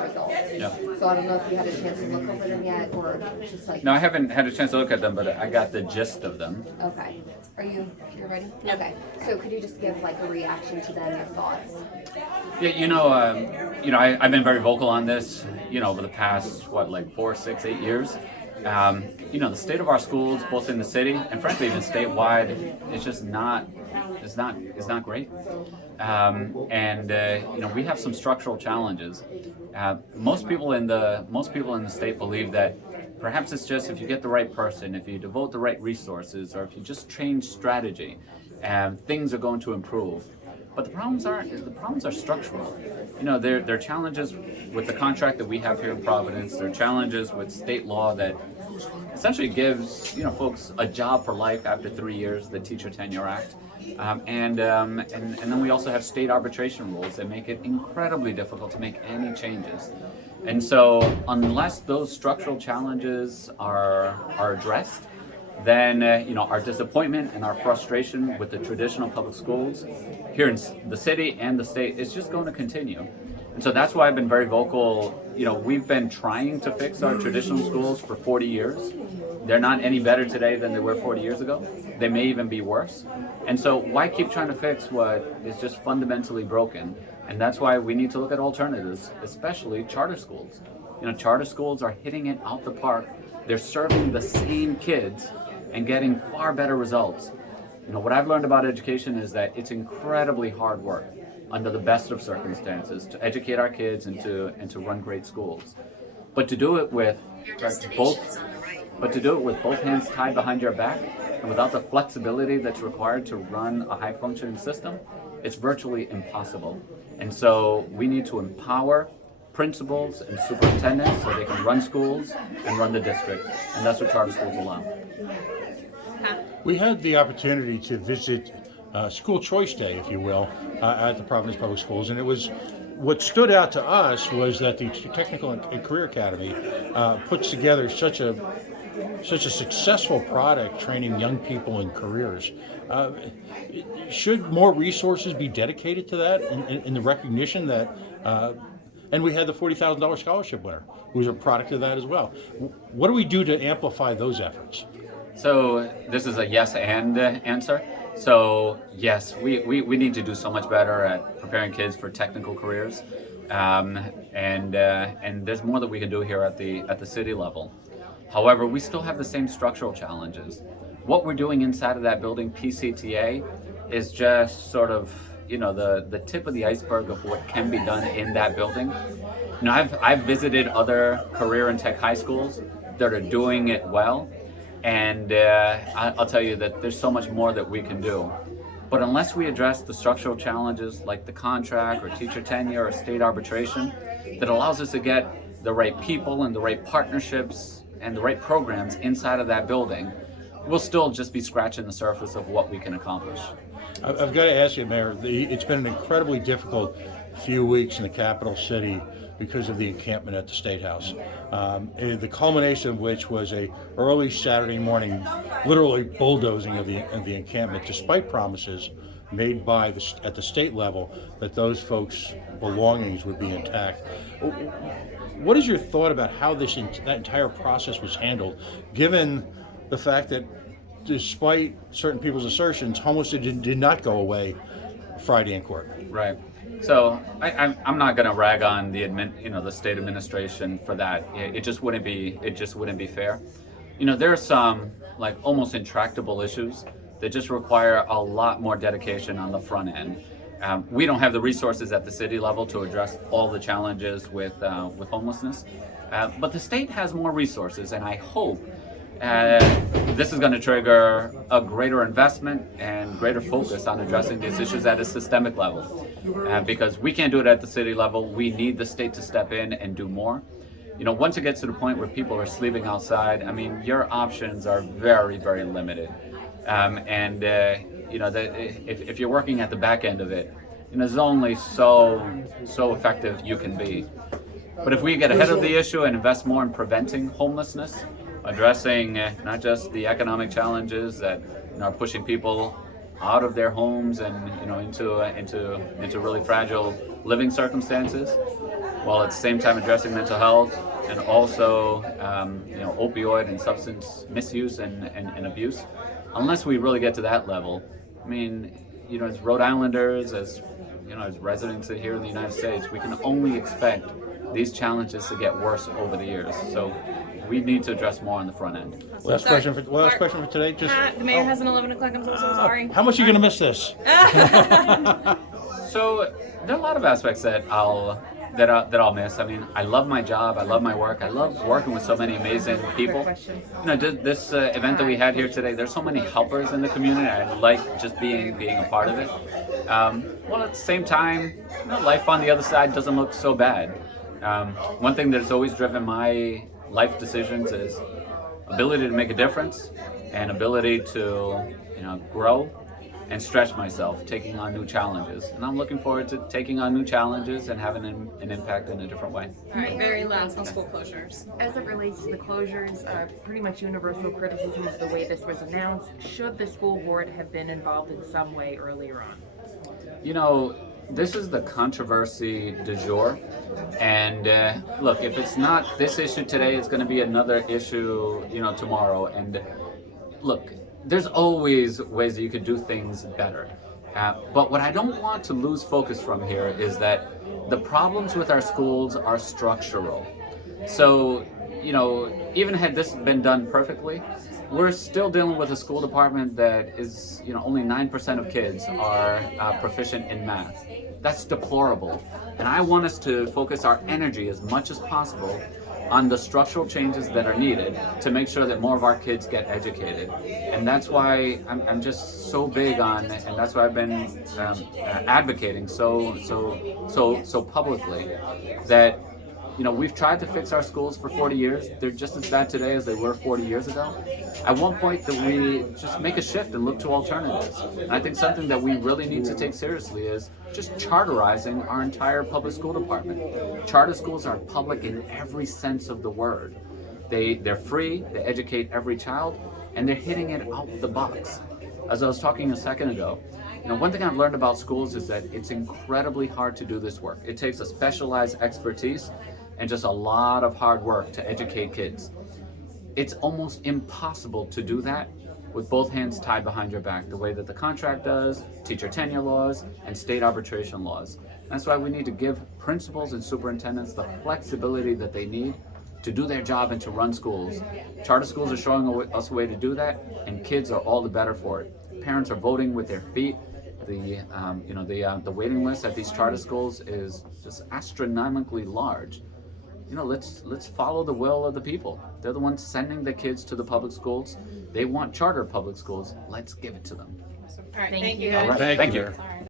results. Yeah. So I don't know if you had a chance to look over them yet, or just like. No, I haven't had a chance to look at them, but I got the gist of them. Okay. You're ready? Okay. So could you just give like a reaction to them, your thoughts? Yeah, I've been very vocal on this, over the past, 4, 6, 8 years. The state of our schools, both in the city and frankly even statewide, it's just not great. We have some structural challenges. Most people in the state believe that perhaps it's just if you get the right person, if you devote the right resources, or if you just change strategy, things are going to improve. But the problems are structural. There are challenges with the contract that we have here in Providence. There are challenges with state law that essentially gives folks a job for life after 3 years, the Teacher Tenure Act. And then we also have state arbitration rules that make it incredibly difficult to make any changes. And so unless those structural challenges are addressed, then our disappointment and our frustration with the traditional public schools here in the city and the state is just going to continue. And so that's why I've been very vocal. We've been trying to fix our traditional schools for 40 years. They're not any better today than they were 40 years ago. They may even be worse. And so why keep trying to fix what is just fundamentally broken? And that's why we need to look at alternatives, especially charter schools. Charter schools are hitting it out the park. They're serving the same kids and getting far better results. What I've learned about education is that it's incredibly hard work under the best of circumstances to educate our kids and to run great schools. But to do it with both hands tied behind your back and without the flexibility that's required to run a high functioning system, it's virtually impossible. And so we need to empower principals and superintendents so they can run schools and run the district. And that's what charter schools allow. We had the opportunity to visit School Choice Day, if you will, at the Providence Public Schools, and what stood out to us was that the Technical and Career Academy puts together such a successful product training young people in careers. Should more resources be dedicated to that in the recognition that, and we had the $40,000 scholarship winner, who was a product of that as well. What do we do to amplify those efforts? So this is a yes and answer. So yes, we need to do so much better at preparing kids for technical careers, and there's more that we can do here at the city level. However, we still have the same structural challenges. What we're doing inside of that building, PCTA, is just sort of the tip of the iceberg of what can be done in that building. I've visited other career and tech high schools that are doing it well. And I'll tell you that there's so much more that we can do. But unless we address the structural challenges like the contract or teacher tenure or state arbitration that allows us to get the right people and the right partnerships and the right programs inside of that building, we'll still just be scratching the surface of what we can accomplish. I've got to ask you, Mayor, it's been an incredibly difficult few weeks in the capital city because of the encampment at the State House. The culmination of which was a early Saturday morning, literally bulldozing of the encampment, despite promises made at the state level that those folks' belongings would be intact. What is your thought about how that entire process was handled, given the fact that, despite certain people's assertions, homelessness did not go away Friday in court? Right. So I'm not going to rag on the state administration for that. It just wouldn't be fair. There are some almost intractable issues that just require a lot more dedication on the front end. We don't have the resources at the city level to address all the challenges with homelessness, but the state has more resources, and I hope this is going to trigger a greater investment and greater focus on addressing these issues at a systemic level. Because we can't do it at the city level, we need the state to step in and do more. Once it gets to the point where people are sleeping outside, your options are very, very limited. If you're working at the back end of it, there's only so effective you can be. But if we get ahead of the issue and invest more in preventing homelessness, addressing not just the economic challenges that are pushing people out of their homes and into really fragile living circumstances, while at the same time addressing mental health and also opioid and substance misuse and abuse. Unless we really get to that level, I mean, as Rhode Islanders, as residents here in the United States, we can only expect these challenges to get worse over the years. So we need to address more on the front end. Last question for today. Just The mayor has an 11 o'clock. I'm so sorry. how much are you going to miss this? So there are a lot of aspects that I'll miss. I mean, I love my job. I love my work. I love working with so many amazing people. This event that we had here today, there's so many helpers in the community. I like just being a part of it. Well, at the same time, life on the other side doesn't look so bad. One thing that's always driven my life decisions is ability to make a difference and ability to grow and stretch myself, taking on new challenges. And I'm looking forward to taking on new challenges and having an impact in a different way. All right, very last on school closures. As it relates to the closures, pretty much universal criticism of the way this was announced. Should the school board have been involved in some way earlier on? This is the controversy du jour. And look, if it's not this issue today, it's going to be another issue, tomorrow. And look, there's always ways that you could do things better. But what I don't want to lose focus from here is that the problems with our schools are structural. So, even had this been done perfectly, we're still dealing with a school department that is, only 9% of kids are proficient in math. That's deplorable. And I want us to focus our energy as much as possible on the structural changes that are needed to make sure that more of our kids get educated. And that's why I'm just so big on, and that's why I've been advocating so publicly that we've tried to fix our schools for 40 years. They're just as bad today as they were 40 years ago. At one point that we just make a shift and look to alternatives. And I think something that we really need to take seriously is just charterizing our entire public school department. Charter schools are public in every sense of the word. They're free, they educate every child, and they're hitting it out of the box. As I was talking a second ago, one thing I've learned about schools is that it's incredibly hard to do this work. It takes a specialized expertise and just a lot of hard work to educate kids. It's almost impossible to do that with both hands tied behind your back, the way that the contract does, teacher tenure laws, and state arbitration laws. That's why we need to give principals and superintendents the flexibility that they need to do their job and to run schools. Charter schools are showing us a way to do that, and kids are all the better for it. Parents are voting with their feet. The waiting list at these charter schools is just astronomically large. Let's follow the will of the people. They're the ones sending the kids to the public schools. They want charter public schools. Let's give it to them. All right, Thank you. guys. All right, thank you. Mayor.